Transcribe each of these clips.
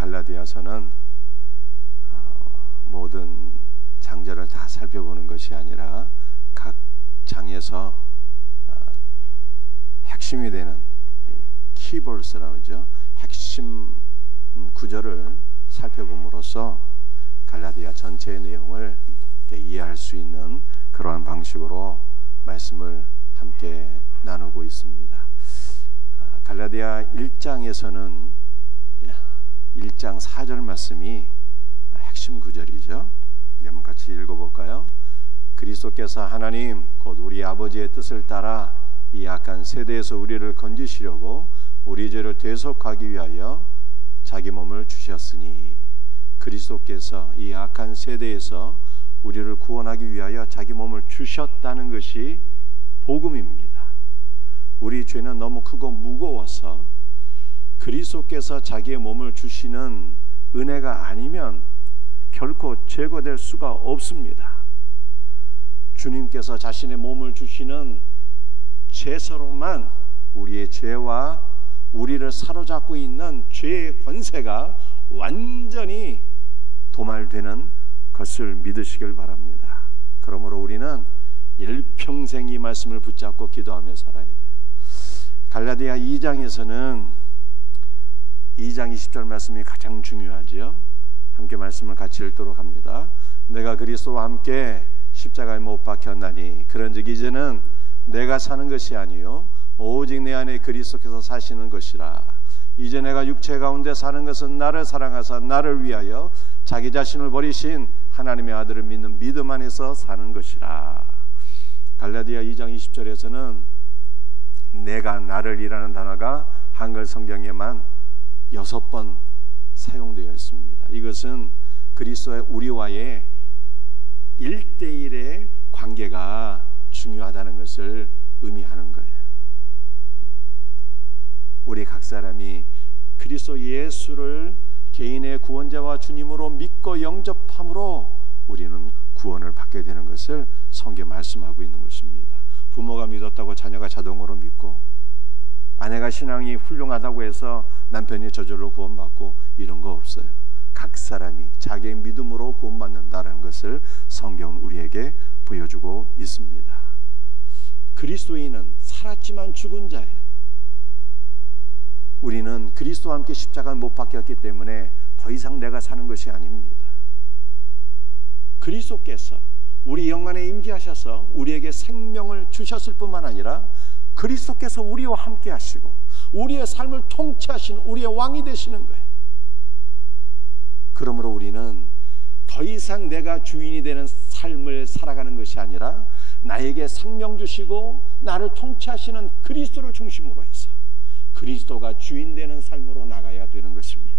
갈라디아서는 모든 장절을 다 살펴보는 것이 아니라 각 장에서 핵심이 되는 키버스라고 하죠. 핵심 구절을 살펴봄으로써 갈라디아 전체의 내용을 이해할 수 있는 그러한 방식으로 말씀을 함께 나누고 있습니다. 갈라디아 1장에서는 1장 4절 말씀이 핵심 구절이죠. 한번 같이 읽어볼까요? 그리스도께서 하나님 곧 우리 아버지의 뜻을 따라 이 악한 세대에서 우리를 건지시려고 우리 죄를 대속하기 위하여 자기 몸을 주셨으니, 그리스도께서 이 악한 세대에서 우리를 구원하기 위하여 자기 몸을 주셨다는 것이 복음입니다. 우리 죄는 너무 크고 무거워서 그리스도께서 자기의 몸을 주시는 은혜가 아니면 결코 제거될 수가 없습니다. 주님께서 자신의 몸을 주시는 제사로만 우리의 죄와 우리를 사로잡고 있는 죄의 권세가 완전히 도말되는 것을 믿으시길 바랍니다. 그러므로 우리는 일평생 이 말씀을 붙잡고 기도하며 살아야 돼요. 갈라디아 2장에서는 2장 20절 말씀이 가장 중요하지요. 함께 말씀을 같이 읽도록 합니다. 내가 그리스도와 함께 십자가에 못 박혔나니 그런즉 이제는 내가 사는 것이 아니요 오직 내 안에 그리스도께서 사시는 것이라. 이제 내가 육체 가운데 사는 것은 나를 사랑하사 나를 위하여 자기 자신을 버리신 하나님의 아들을 믿는 믿음 안에서 사는 것이라. 갈라디아 2장 20절에서는 내가 나를 이라는 단어가 한글 성경에만 6번 사용되어 있습니다. 이것은 그리스도의 우리와의 1대1의 관계가 중요하다는 것을 의미하는 거예요. 우리 각 사람이 그리스도 예수를 개인의 구원자와 주님으로 믿고 영접함으로 우리는 구원을 받게 되는 것을 성경에 말씀하고 있는 것입니다. 부모가 믿었다고 자녀가 자동으로 믿고, 아내가 신앙이 훌륭하다고 해서 남편이 저절로 구원받고 이런 거 없어요. 각 사람이 자기의 믿음으로 구원받는다는 것을 성경은 우리에게 보여주고 있습니다. 그리스도인은 살았지만 죽은 자예요. 우리는 그리스도와 함께 십자가에 못 박혔기 때문에 더 이상 내가 사는 것이 아닙니다. 그리스도께서 우리 영안에 임재하셔서 우리에게 생명을 주셨을 뿐만 아니라 그리스도께서 우리와 함께 하시고 우리의 삶을 통치하시는 우리의 왕이 되시는 거예요. 그러므로 우리는 더 이상 내가 주인이 되는 삶을 살아가는 것이 아니라 나에게 생명 주시고 나를 통치하시는 그리스도를 중심으로 해서 그리스도가 주인 되는 삶으로 나가야 되는 것입니다.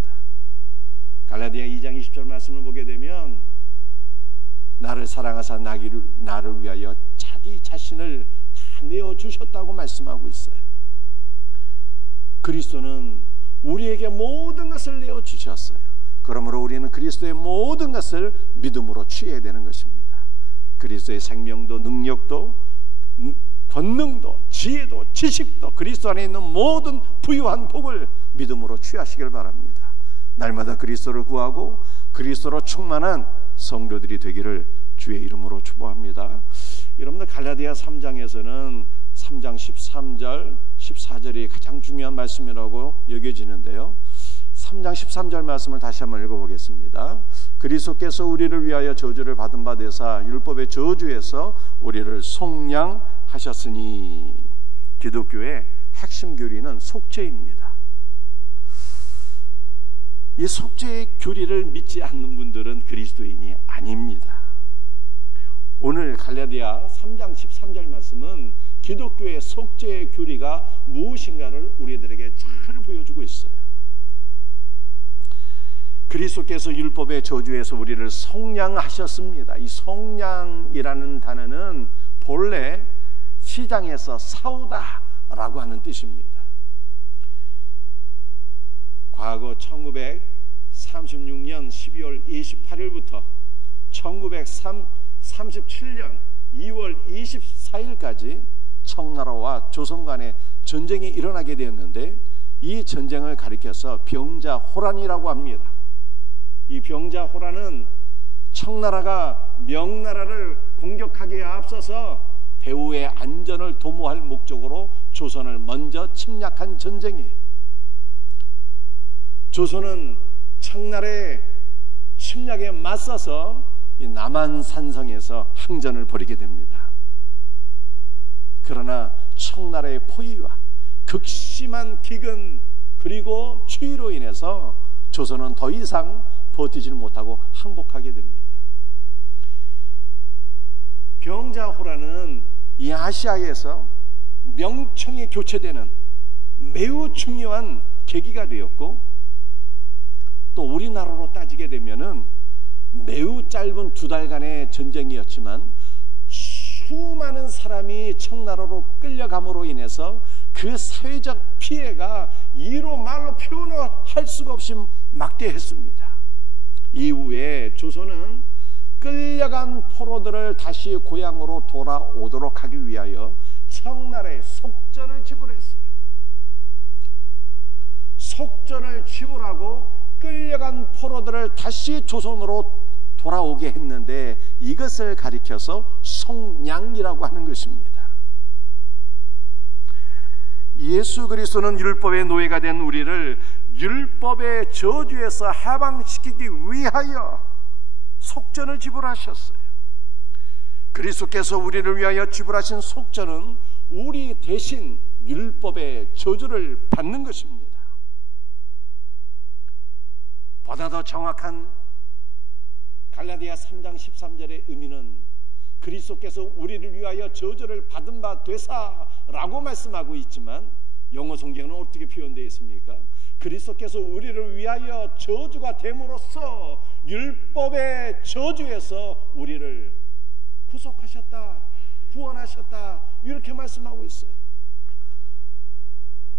갈라디아 2장 20절 말씀을 보게 되면 나를 사랑하사 나를 위하여 자기 자신을 다 내어주셨다고 말씀하고 있어요. 그리스도는 우리에게 모든 것을 내어주셨어요. 그러므로 우리는 그리스도의 모든 것을 믿음으로 취해야 되는 것입니다. 그리스도의 생명도 능력도 권능도 지혜도 지식도 그리스도 안에 있는 모든 부유한 복을 믿음으로 취하시길 바랍니다. 날마다 그리스도를 구하고 그리스도로 충만한 성도들이 되기를 주의 이름으로 축복합니다. 여러분들 갈라디아 3장에서는 3장 13절 14절이 가장 중요한 말씀이라고 여겨지는데요, 3장 13절 말씀을 다시 한번 읽어보겠습니다. 그리스도께서 우리를 위하여 저주를 받은 바 되사 율법의 저주에서 우리를 속량하셨으니. 기독교의 핵심 교리는 속죄입니다. 이 속죄의 교리를 믿지 않는 분들은 그리스도인이 아닙니다. 오늘 갈라디아 3장 13절 말씀은 기독교의 속죄의 교리가 무엇인가를 우리들에게 잘 보여주고 있어요. 그리스도께서 율법의 저주에서 우리를 속량하셨습니다. 이 속량이라는 단어는 본래 시장에서 사오다라고 하는 뜻입니다. 과거 1936년 12월 28일부터 1937년 2월 24일까지 청나라와 조선 간에 전쟁이 일어나게 되었는데 이 전쟁을 가리켜서 병자호란이라고 합니다. 이 병자호란은 청나라가 명나라를 공격하기에 앞서서 배후의 안전을 도모할 목적으로 조선을 먼저 침략한 전쟁이에요. 조선은 청나라의 침략에 맞서서 이 남한산성에서 항전을 벌이게 됩니다. 그러나 청나라의 포위와 극심한 기근 그리고 추위로 인해서 조선은 더 이상 버티질 못하고 항복하게 됩니다. 병자호란은 이 아시아에서 명청이 교체되는 매우 중요한 계기가 되었고, 또 우리나라로 따지게 되면은 매우 짧은 2달간의 전쟁이었지만 수많은 사람이 청나라로 끌려감으로 인해서 그 사회적 피해가 이로 말로 표현할 수가 없이 막대했습니다. 이후에 조선은 끌려간 포로들을 다시 고향으로 돌아오도록 하기 위하여 청나라에 속전을 지불했어요. 속전을 지불하고 끌려간 포로들을 다시 조선으로 돌아오게 했는데, 이것을 가리켜서 속량이라고 하는 것입니다. 예수 그리스도는 율법의 노예가 된 우리를 율법의 저주에서 해방시키기 위하여 속전을 지불하셨어요. 그리스도께서 우리를 위하여 지불하신 속전은 우리 대신 율법의 저주를 받는 것입니다. 보다 더 정확한 갈라디아 3장 13절의 의미는 그리스도께서 우리를 위하여 저주를 받은 바 되사라고 말씀하고 있지만, 영어 성경은 어떻게 표현되어 있습니까? 그리스도께서 우리를 위하여 저주가 됨으로써 율법의 저주에서 우리를 구속하셨다, 구원하셨다, 이렇게 말씀하고 있어요.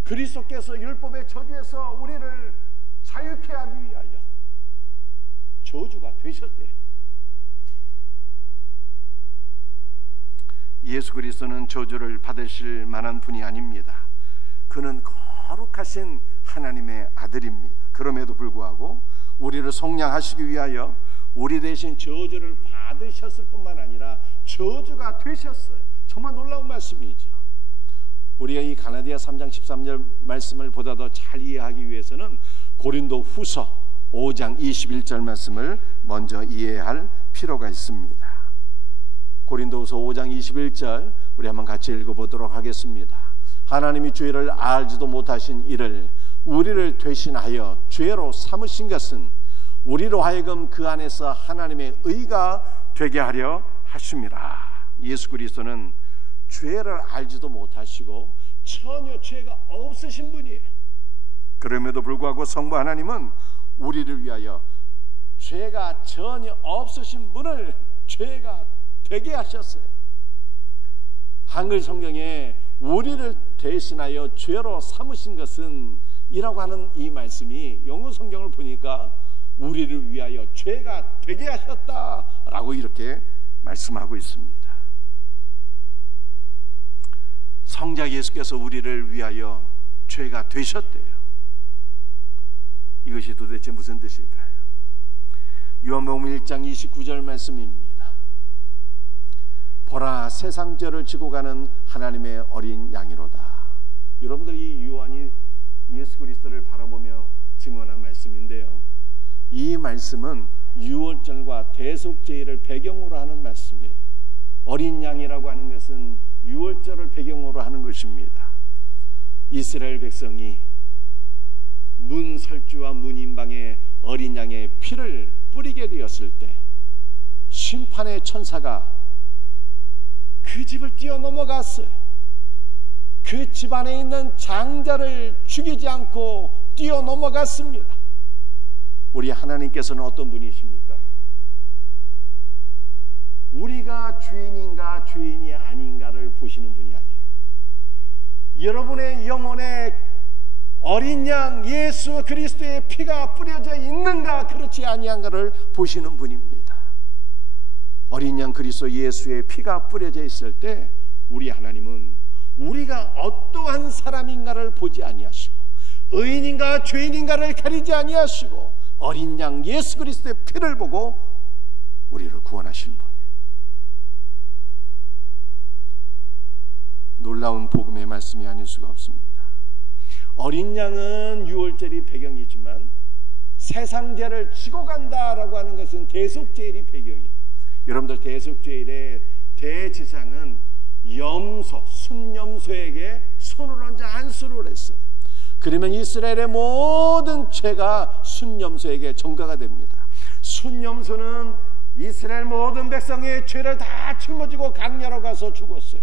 그리스도께서 율법의 저주에서 우리를 자유케 하기 위하여 저주가 되셨대요. 예수 그리스도는 저주를 받으실 만한 분이 아닙니다. 그는 거룩하신 하나님의 아들입니다. 그럼에도 불구하고 우리를 속량하시기 위하여 우리 대신 저주를 받으셨을 뿐만 아니라 저주가 되셨어요. 정말 놀라운 말씀이죠. 우리가 이 갈라디아 3장 13절 말씀을 보다 더 잘 이해하기 위해서는 고린도 후서 5장 21절 말씀을 먼저 이해할 필요가 있습니다. 고린도후서 5장 21절 우리 한번 같이 읽어보도록 하겠습니다. 하나님이 죄를 알지도 못하신 이를 우리를 대신하여 죄로 삼으신 것은 우리로 하여금 그 안에서 하나님의 의가 되게 하려 하심이라. 예수 그리스도는 죄를 알지도 못하시고 전혀 죄가 없으신 분이에요. 그럼에도 불구하고 성부 하나님은 우리를 위하여 죄가 전혀 없으신 분을 죄가 되게 하셨어요. 한글 성경에 우리를 대신하여 죄로 삼으신 것은 이라고 하는 이 말씀이 영어 성경을 보니까 우리를 위하여 죄가 되게 하셨다라고 이렇게 말씀하고 있습니다. 성자 예수께서 우리를 위하여 죄가 되셨대요. 이것이 도대체 무슨 뜻일까요? 요한복음 1장 29절 말씀입니다. 보라, 세상 죄를 지고 가는 하나님의 어린 양이로다. 여러분들, 이 요한이 예수 그리스도를 바라보며 증언한 말씀인데요, 이 말씀은 유월절과 대속제일을 배경으로 하는 말씀이에요. 어린 양이라고 하는 것은 유월절을 배경으로 하는 것입니다. 이스라엘 백성이 문설주와 문인방에 어린 양의 피를 뿌리게 되었을 때 심판의 천사가 그 집을 뛰어넘어갔어요. 그 집안에 있는 장자를 죽이지 않고 뛰어넘어갔습니다. 우리 하나님께서는 어떤 분이십니까? 우리가 죄인인가 죄인이 아닌가를 보시는 분이 아니에요. 여러분의 영혼에 어린 양 예수 그리스도의 피가 뿌려져 있는가 그렇지 아니한가를 보시는 분입니다. 어린 양 그리스도 예수의 피가 뿌려져 있을 때 우리 하나님은 우리가 어떠한 사람인가를 보지 아니하시고 의인인가 죄인인가를 가리지 아니하시고 어린 양 예수 그리스도의 피를 보고 우리를 구원하신 분이에요. 놀라운 복음의 말씀이 아닐 수가 없습니다. 어린 양은 유월절이 배경이지만 세상 죄를 지고 간다라고 하는 것은 대속죄일이 배경이에요. 여러분들 대속죄일의 대지상은 염소, 순염소에게 손을 얹어 안수를 했어요. 그러면 이스라엘의 모든 죄가 순염소에게 전가가 됩니다. 순염소는 이스라엘 모든 백성의 죄를 다 짊어지고 강야로 가서 죽었어요.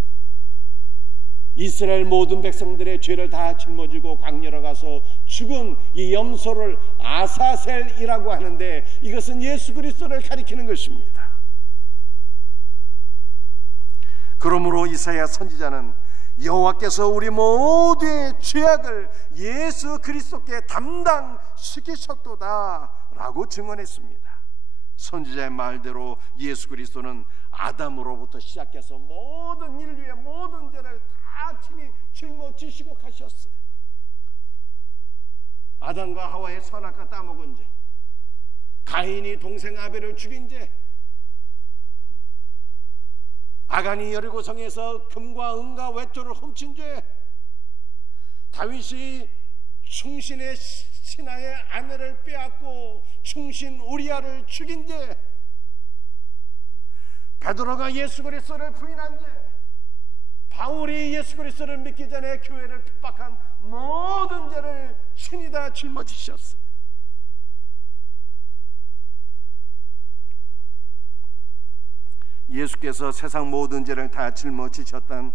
이스라엘 모든 백성들의 죄를 다 짊어지고 광야로 가서 죽은 이 염소를 아사셀이라고 하는데, 이것은 예수 그리스도를 가리키는 것입니다. 그러므로 이사야 선지자는 여호와께서 우리 모두의 죄악을 예수 그리스도께 담당시키셨도다 라고 증언했습니다. 선지자의 말대로 예수 그리스도는 아담으로부터 시작해서 모든 인류의 모든 죄를 다 친히 짊어지시고 가셨어요. 아담과 하와의 선악과 따먹은 죄, 가인이 동생 아벨을 죽인 죄, 아간이 여리고성에서 금과 은과 외투를 훔친 죄, 다윗이 충신의 신하의 아내를 빼앗고 충신 우리아를 죽인 죄, 베드로가 예수 그리스도를 부인한 죄, 바울이 예수 그리스도를 믿기 전에 교회를 핍박한 모든 죄를 친히 다 짊어지셨어요. 예수께서 세상 모든 죄를 다 짊어지셨다는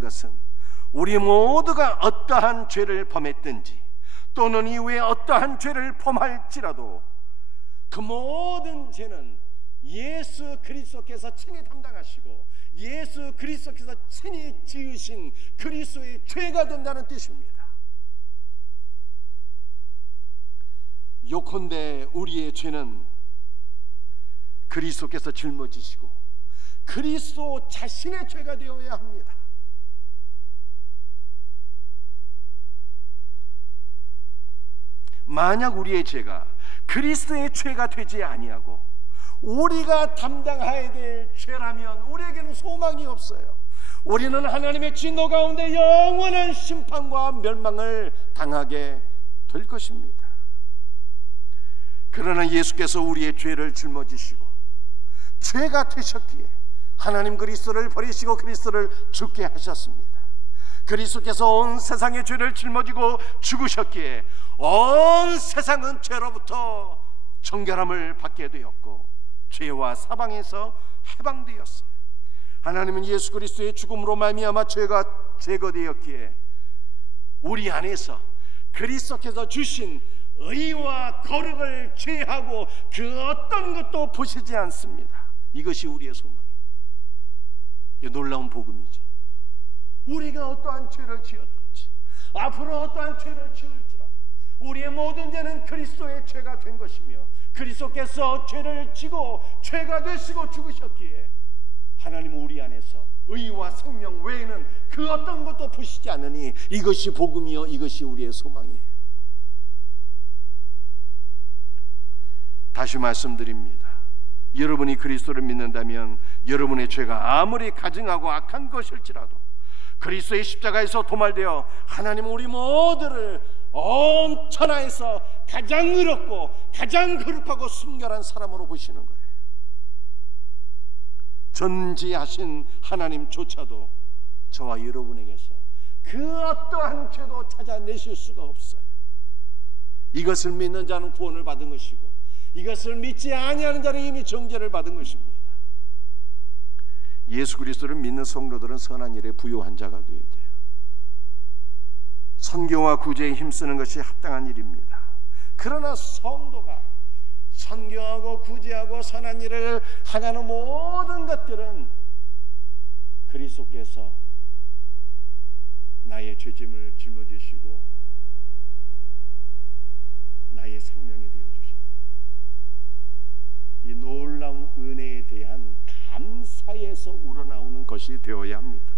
것은 우리 모두가 어떠한 죄를 범했든지 또는 이후에 어떠한 죄를 범할지라도 그 모든 죄는 예수 그리스도께서 친히 담당하시고 예수 그리스도께서 친히 지으신 그리스도의 죄가 된다는 뜻입니다. 요컨대 우리의 죄는 그리스도께서 짊어지시고 그리스도 자신의 죄가 되어야 합니다. 만약 우리의 죄가 그리스도의 죄가 되지 아니하고 우리가 담당해야 될 죄라면 우리에게는 소망이 없어요. 우리는 하나님의 진노 가운데 영원한 심판과 멸망을 당하게 될 것입니다. 그러나 예수께서 우리의 죄를 짊어지시고 죄가 되셨기에 하나님 그리스도를 버리시고 그리스도를 죽게 하셨습니다. 그리스도께서 온 세상의 죄를 짊어지고 죽으셨기에 온 세상은 죄로부터 정결함을 받게 되었고 죄와 사방에서 해방되었어요. 하나님은 예수 그리스도의 죽음으로 말미암아 죄가 제거되었기에 우리 안에서 그리스도께서 주신 의와 거룩을 제하고 그 어떤 것도 보시지 않습니다. 이것이 우리의 소망이에요. 이 놀라운 복음이죠. 우리가 어떠한 죄를 지었든지 앞으로 어떠한 죄를 지을지라도 우리의 모든 죄는 그리스도의 죄가 된 것이며 그리스도께서 죄를 지고 죄가 되시고 죽으셨기에 하나님은 우리 안에서 의와 생명 외에는 그 어떤 것도 보시지 않으니 이것이 복음이요 이것이 우리의 소망이에요. 다시 말씀드립니다. 여러분이 그리스도를 믿는다면 여러분의 죄가 아무리 가증하고 악한 것일지라도 그리스도의 십자가에서 도말되어 하나님은 우리 모두를 온 천하에서 가장 의롭고 가장 거룩하고 순결한 사람으로 보시는 거예요. 전지하신 하나님조차도 저와 여러분에게서 그 어떠한 죄도 찾아내실 수가 없어요. 이것을 믿는 자는 구원을 받은 것이고 이것을 믿지 아니하는 자는 이미 정죄를 받은 것입니다. 예수 그리스도를 믿는 성도들은 선한 일에 부요한 자가 되어야 돼요. 선교와 구제에 힘쓰는 것이 합당한 일입니다. 그러나 성도가 선교하고 구제하고 선한 일을 하는 모든 것들은 그리스도께서 나의 죄짐을 짊어지시고 나의 생명이 되어주십니다. 이 놀라운 은혜에 대한 감사에서 우러나오는 것이 되어야 합니다.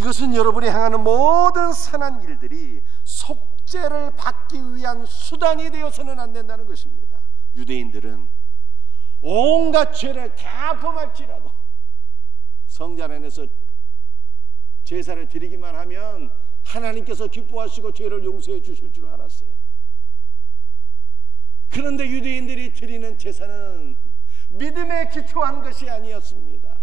이것은 여러분이 향하는 모든 선한 일들이 속죄를 받기 위한 수단이 되어서는 안 된다는 것입니다. 유대인들은 온갖 죄를 다 범할지라도 성전 안에서 제사를 드리기만 하면 하나님께서 기뻐하시고 죄를 용서해 주실 줄 알았어요. 그런데 유대인들이 드리는 제사는 믿음에 기초한 것이 아니었습니다.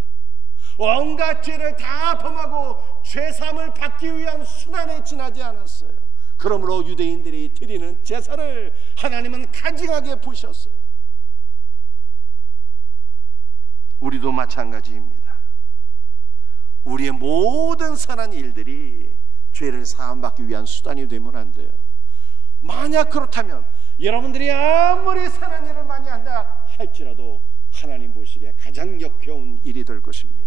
온갖 죄를 다 범하고 죄사함을 받기 위한 수단에 지나지 않았어요. 그러므로 유대인들이 드리는 제사를 하나님은 가증하게 보셨어요. 우리도 마찬가지입니다. 우리의 모든 선한 일들이 죄를 사함받기 위한 수단이 되면 안 돼요. 만약 그렇다면 여러분들이 아무리 선한 일을 많이 한다 할지라도 하나님 보시기에 가장 역겨운 일이 될 것입니다.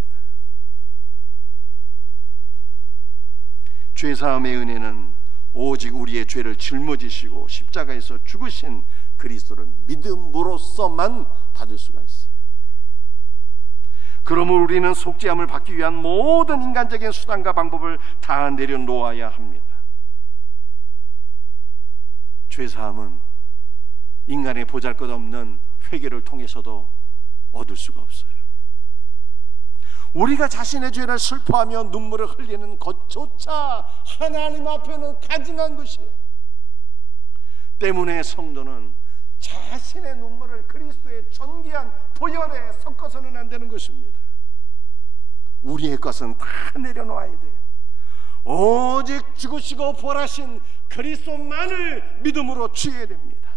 죄사함의 은혜는 오직 우리의 죄를 짊어지시고 십자가에서 죽으신 그리스도를 믿음으로써만 받을 수가 있어요. 그러므로 우리는 속죄함을 받기 위한 모든 인간적인 수단과 방법을 다 내려놓아야 합니다. 죄사함은 인간의 보잘것없는 회개를 통해서도 얻을 수가 없어요. 우리가 자신의 죄를 슬퍼하며 눈물을 흘리는 것조차 하나님 앞에는 가증한 것이에요. 때문에 성도는 자신의 눈물을 그리스도의 존귀한 보혈에 섞어서는 안 되는 것입니다. 우리의 것은 다 내려놓아야 돼요. 오직 죽으시고 부활하신 그리스도만을 믿음으로 취해야 됩니다.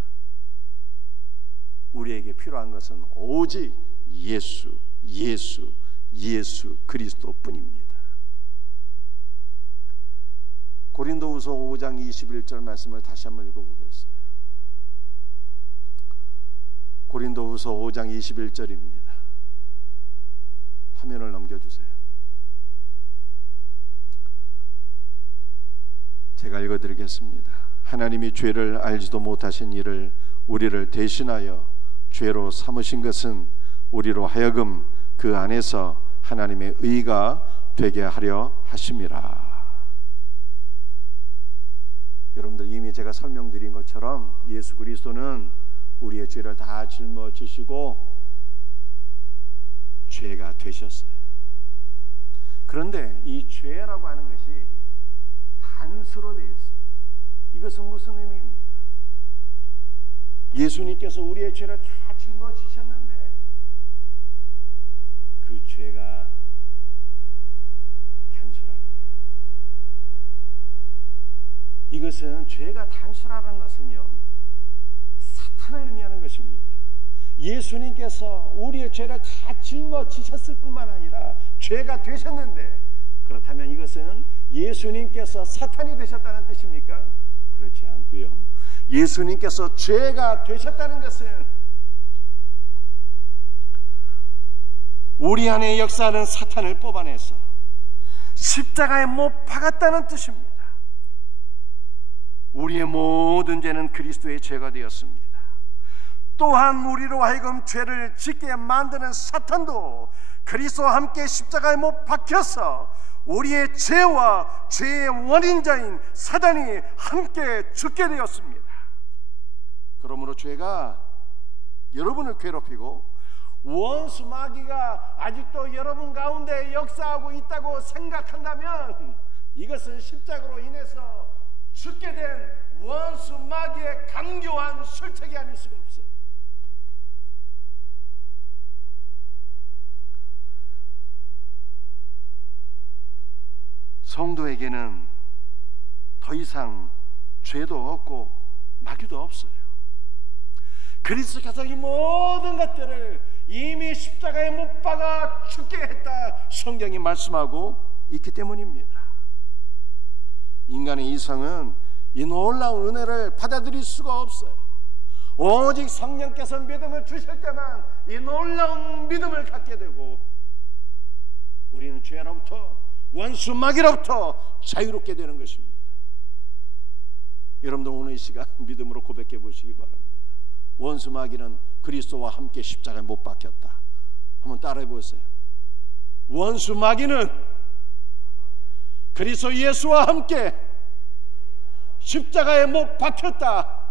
우리에게 필요한 것은 오직 예수 그리스도뿐입니다. 고린도후서 5장 21절 말씀을 다시 한번 읽어보겠어요. 고린도후서 5장 21절입니다. 화면을 넘겨주세요. 제가 읽어드리겠습니다. 하나님이 죄를 알지도 못하신 이를 우리를 대신하여 죄로 삼으신 것은 우리로 하여금 그 안에서 하나님의 의가 되게 하려 하심이라. 여러분들 이미 제가 설명드린 것처럼 예수 그리스도는 우리의 죄를 다 짊어지시고 죄가 되셨어요. 그런데 이 죄라고 하는 것이 단수로 되어 있어요. 이것은 무슨 의미입니까? 예수님께서 우리의 죄를 다 짊어지셨는데 그 죄가 단수라는 거예요. 이것은 죄가 단수라는 것은요, 사탄을 의미하는 것입니다. 예수님께서 우리의 죄를 다 짊어지셨을 뿐만 아니라 죄가 되셨는데, 그렇다면 이것은 예수님께서 사탄이 되셨다는 뜻입니까? 그렇지 않고요. 예수님께서 죄가 되셨다는 것은 우리 안에 역사하는 사탄을 뽑아내서 십자가에 못 박았다는 뜻입니다. 우리의 모든 죄는 그리스도의 죄가 되었습니다. 또한 우리로 하여금 죄를 짓게 만드는 사탄도 그리스도와 함께 십자가에 못 박혀서 우리의 죄와 죄의 원인자인 사단이 함께 죽게 되었습니다. 그러므로 죄가 여러분을 괴롭히고 원수 마귀가 아직도 여러분 가운데 역사하고 있다고 생각한다면 이것은 십자가로 인해서 죽게 된 원수 마귀의 강교한 술책이 아닐 수가 없어요. 성도에게는 더 이상 죄도 없고 마귀도 없어요. 그리스도께서 이 모든 것들을 이미 십자가에 못 박아 죽게 했다 성경이 말씀하고 있기 때문입니다. 인간의 이성은 이 놀라운 은혜를 받아들일 수가 없어요. 오직 성령께서 믿음을 주실 때만 이 놀라운 믿음을 갖게 되고 우리는 죄로부터 원수 마귀로부터 자유롭게 되는 것입니다. 여러분들 오늘 이 시간 믿음으로 고백해 보시기 바랍니다. 원수 마귀는 그리스도와 함께 십자가에 못 박혔다. 한번 따라해 보세요. 원수 마귀는 그리스도 예수와 함께 십자가에 못 박혔다.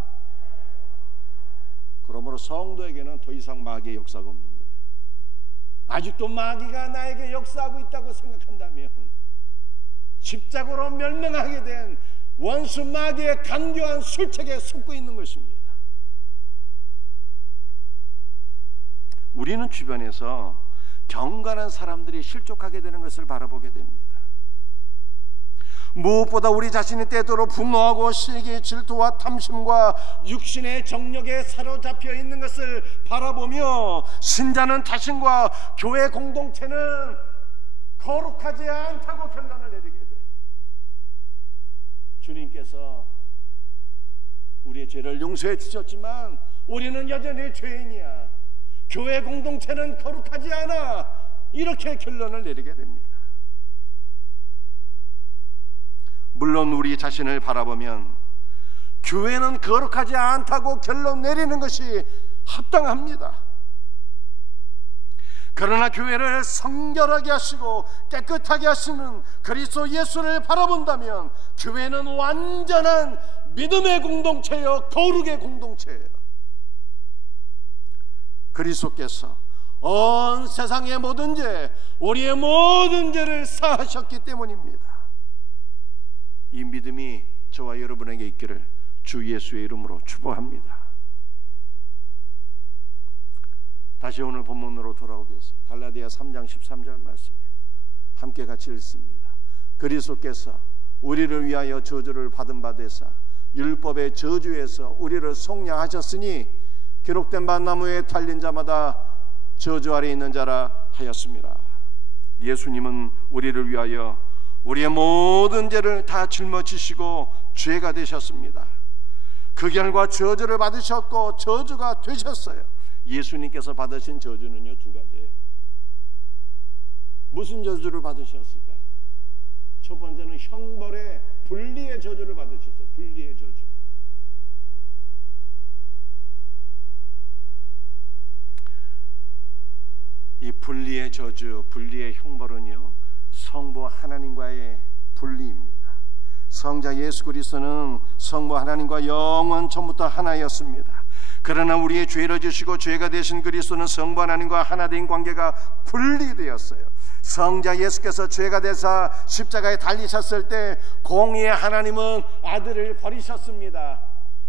그러므로 성도에게는 더 이상 마귀의 역사가 없는 거예요. 아직도 마귀가 나에게 역사하고 있다고 생각한다면 십자가로 멸망하게 된 원수 마귀의 간교한 술책에 속고 있는 것입니다. 우리는 주변에서 경건한 사람들이 실족하게 되는 것을 바라보게 됩니다. 무엇보다 우리 자신이 때때로 분노하고 시기, 질투와 탐심과 육신의 정력에 사로잡혀 있는 것을 바라보며 신자는 자신과 교회 공동체는 거룩하지 않다고 결론을 내리게 돼요. 주님께서 우리의 죄를 용서해 주셨지만 우리는 여전히 죄인이야. 교회 공동체는 거룩하지 않아. 이렇게 결론을 내리게 됩니다. 물론 우리 자신을 바라보면 교회는 거룩하지 않다고 결론 내리는 것이 합당합니다. 그러나 교회를 성결하게 하시고 깨끗하게 하시는 그리스도 예수를 바라본다면 교회는 완전한 믿음의 공동체요, 거룩의 공동체예요. 그리스도께서 온 세상의 모든 죄, 우리의 모든 죄를 사하셨기 때문입니다. 이 믿음이 저와 여러분에게 있기를 주 예수의 이름으로 축복합니다. 다시 오늘 본문으로 돌아오겠습니다. 갈라디아 3장 13절 말씀 함께 같이 읽습니다. 그리스도께서 우리를 위하여 저주를 받은 바 되사 율법의 저주에서 우리를 속량하셨으니 기록된 바 나무에 달린 자마다 저주 아래 있는 자라 하였습니다. 예수님은 우리를 위하여 우리의 모든 죄를 다 짊어지시고 죄가 되셨습니다. 그 결과 저주를 받으셨고 저주가 되셨어요. 예수님께서 받으신 저주는요, 두 가지예요. 무슨 저주를 받으셨을까요? 첫 번째는 형벌의 분리의 저주를 받으셨어요. 분리의 저주. 이 분리의 저주, 분리의 형벌은요, 성부 하나님과의 분리입니다. 성자 예수 그리스도는 성부 하나님과 영원 전부터 하나였습니다. 그러나 우리의 죄를 지시고 죄가 되신 그리스도는 성부 하나님과 하나 된 관계가 분리되었어요. 성자 예수께서 죄가 되사 십자가에 달리셨을 때 공의의 하나님은 아들을 버리셨습니다.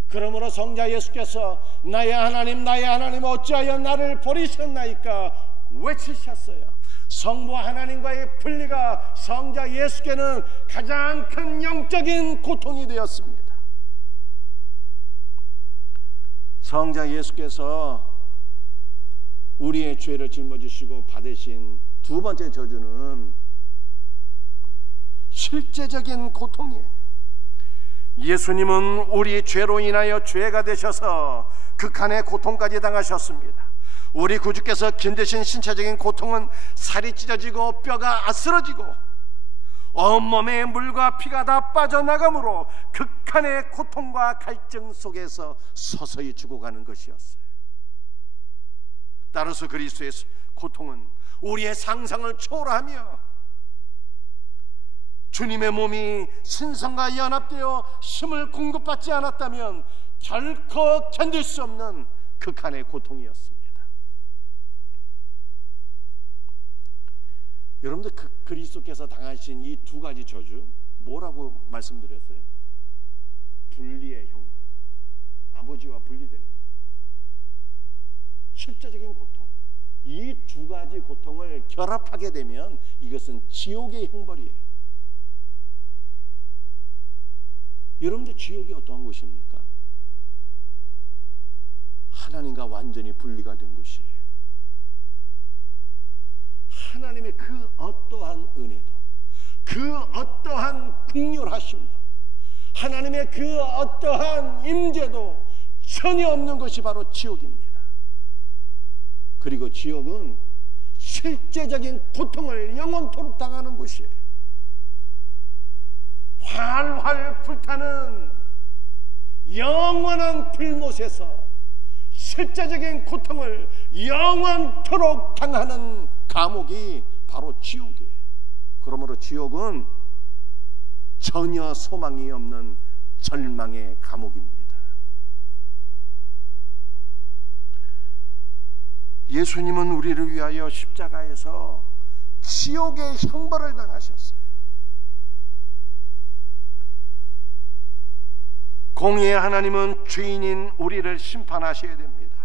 그러므로 성자 예수께서 나의 하나님 어찌하여 나를 버리셨나이까 외치셨어요. 성부 하나님과의 분리가 성자 예수께는 가장 큰 영적인 고통이 되었습니다. 성자 예수께서 우리의 죄를 짊어지시고 받으신 두 번째 저주는 실제적인 고통이에요. 예수님은 우리 죄로 인하여 죄가 되셔서 극한의 고통까지 당하셨습니다. 우리 구주께서 견디신 신체적인 고통은 살이 찢어지고 뼈가 아스러지고 온몸에 물과 피가 다 빠져나가므로 극한의 고통과 갈증 속에서 서서히 죽어가는 것이었어요. 따라서 그리스도의 고통은 우리의 상상을 초월하며 주님의 몸이 신성과 연합되어 힘을 공급받지 않았다면 결코 견딜 수 없는 극한의 고통이었습니다. 여러분들 그리스도께서 당하신 이 두 가지 저주 뭐라고 말씀드렸어요? 분리의 형벌, 아버지와 분리되는 것, 실제적인 고통. 이 두 가지 고통을 결합하게 되면 이것은 지옥의 형벌이에요. 여러분들 지옥이 어떠한 곳입니까? 하나님과 완전히 분리가 된 곳이에요. 하나님의 그 어떠한 은혜도, 그 어떠한 긍휼하심도, 하나님의 그 어떠한 임재도 전혀 없는 것이 바로 지옥입니다. 그리고 지옥은 실제적인 고통을 영원토록 당하는 곳이에요. 활활 불타는 영원한 불못에서 실제적인 고통을 영원토록 당하는 감옥이 바로 지옥이에요. 그러므로 지옥은 전혀 소망이 없는 절망의 감옥입니다. 예수님은 우리를 위하여 십자가에서 지옥의 형벌을 당하셨어요. 공의의 하나님은 죄인인 우리를 심판하셔야 됩니다.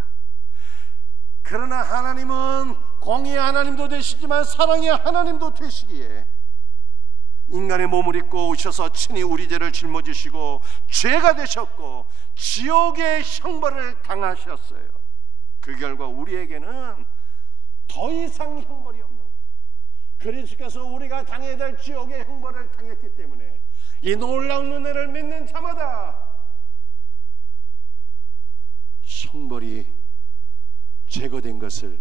그러나 하나님은 공의의 하나님도 되시지만 사랑의 하나님도 되시기에 인간의 몸을 입고 오셔서 친히 우리 죄를 짊어지시고 죄가 되셨고 지옥의 형벌을 당하셨어요. 그 결과 우리에게는 더 이상 형벌이 없는 거예요. 그리스도께서 우리가 당해야 될 지옥의 형벌을 당했기 때문에 이 놀라운 은혜를 믿는 자마다 형벌이 제거된 것을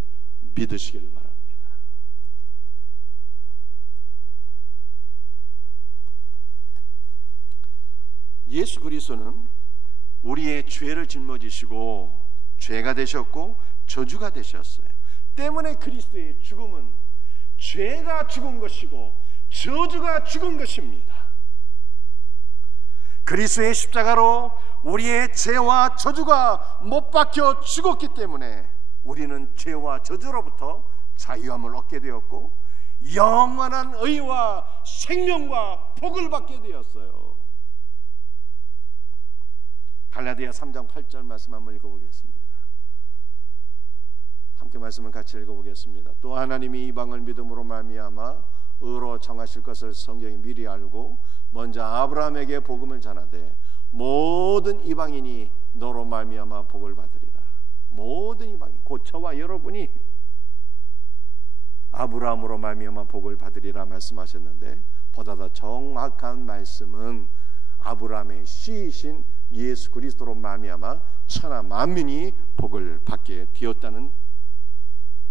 믿으시길 바랍니다. 예수 그리스도는 우리의 죄를 짊어지시고 죄가 되셨고 저주가 되셨어요. 때문에 그리스도의 죽음은 죄가 죽은 것이고 저주가 죽은 것입니다. 그리스도의 십자가로 우리의 죄와 저주가 못 박혀 죽었기 때문에 우리는 죄와 저주로부터 자유함을 얻게 되었고 영원한 의와 생명과 복을 받게 되었어요. 갈라디아 3장 8절 말씀 한번 읽어보겠습니다. 함께 말씀을 같이 읽어보겠습니다. 또 하나님이 이방을 믿음으로 말미암아 의로 정하실 것을 성경이 미리 알고 먼저 아브라함에게 복음을 전하되 모든 이방인이 너로 말미암아 복을 받으리라. 모든 이방인, 곧 저와 여러분이 아브라함으로 말미암아 복을 받으리라 말씀하셨는데 보다 더 정확한 말씀은 아브라함의 씨이신 예수 그리스도로 말미암아 천하 만민이 복을 받게 되었다는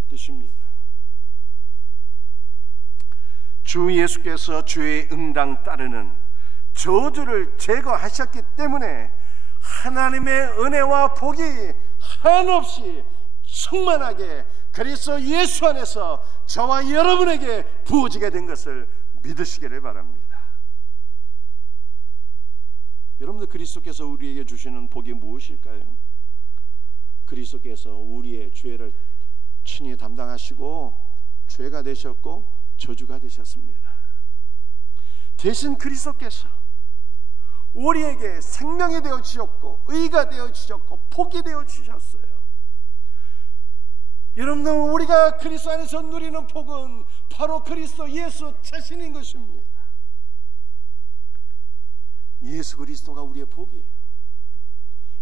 뜻입니다. 주 예수께서 주의 응당 따르는 저주를 제거하셨기 때문에 하나님의 은혜와 복이 한없이 충만하게 그리스도 예수 안에서 저와 여러분에게 부어지게 된 것을 믿으시기를 바랍니다. 여러분들 그리스도께서 우리에게 주시는 복이 무엇일까요? 그리스도께서 우리의 죄를 친히 담당하시고 죄가 되셨고 저주가 되셨습니다. 대신 그리스도께서 우리에게 생명이 되어 주셨고 의가 되어 주셨고 복이 되어 주셨어요. 여러분들 우리가 그리스도 안에서 누리는 복은 바로 그리스도 예수 자신인 것입니다. 예수 그리스도가 우리의 복이에요.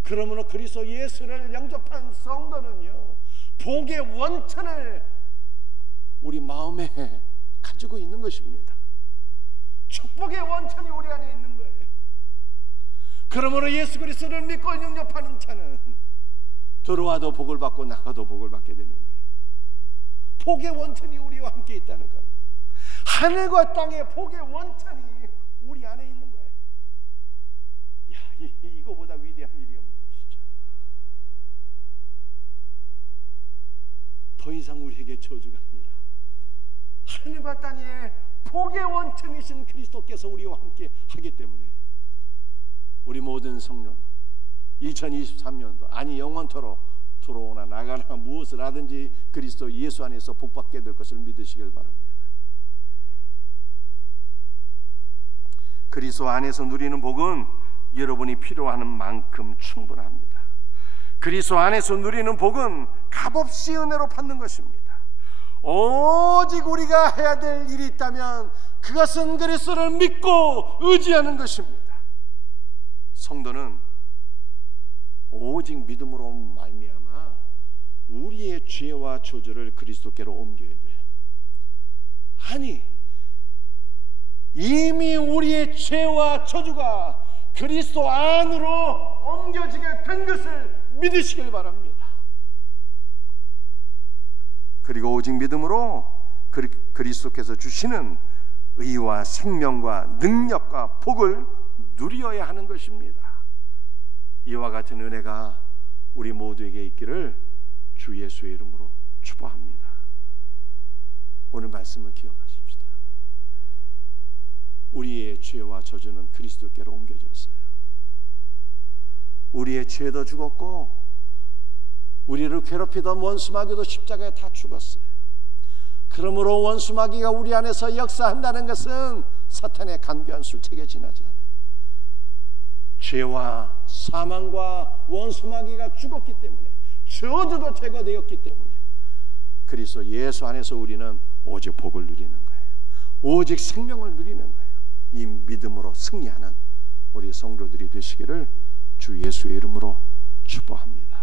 그러므로 그리스도 예수를 영접한 성도는요 복의 원천을 우리 마음에 가지고 있는 것입니다. 축복의 원천이 우리 안에 있는 거예요. 그러므로 예수 그리스도를 믿고 영접하는 자는 들어와도 복을 받고 나가도 복을 받게 되는 거예요. 복의 원천이 우리와 함께 있다는 거예요. 하늘과 땅의 복의 원천이 우리 안에 있는 거예요. 야, 이거보다 위대한 일이 없는 것이죠. 더 이상 우리에게 저주가 아니라 하늘과 땅의 복의 원천이신 그리스도께서 우리와 함께 하기 때문에 우리 모든 성령 2023년도 아니 영원토록 들어오나 나가나 무엇을 하든지 그리스도 예수 안에서 복받게 될 것을 믿으시길 바랍니다. 그리스도 안에서 누리는 복은 여러분이 필요하는 만큼 충분합니다. 그리스도 안에서 누리는 복은 값없이 은혜로 받는 것입니다. 오직 우리가 해야 될 일이 있다면 그것은 그리스도를 믿고 의지하는 것입니다. 성도는 오직 믿음으로 말미암아 우리의 죄와 저주를 그리스도께로 옮겨야 돼요. 아니 이미 우리의 죄와 저주가 그리스도 안으로 옮겨지게 된 것을 믿으시길 바랍니다. 그리고 오직 믿음으로 그리스도께서 주시는 의와 생명과 능력과 복을 누려야 하는 것입니다. 이와 같은 은혜가 우리 모두에게 있기를 주 예수의 이름으로 축복합니다. 오늘 말씀을 기억하십시다. 우리의 죄와 저주는 그리스도께로 옮겨졌어요. 우리의 죄도 죽었고 우리를 괴롭히던 원수마귀도 십자가에 다 죽었어요. 그러므로 원수마귀가 우리 안에서 역사한다는 것은 사탄의 간교한 술책에 지나지 않아요. 죄와 사망과 원수마귀가 죽었기 때문에, 저주도 제거되었기 때문에 그리스도 예수 안에서 우리는 오직 복을 누리는 거예요. 오직 생명을 누리는 거예요. 이 믿음으로 승리하는 우리 성도들이 되시기를 주 예수의 이름으로 축복합니다.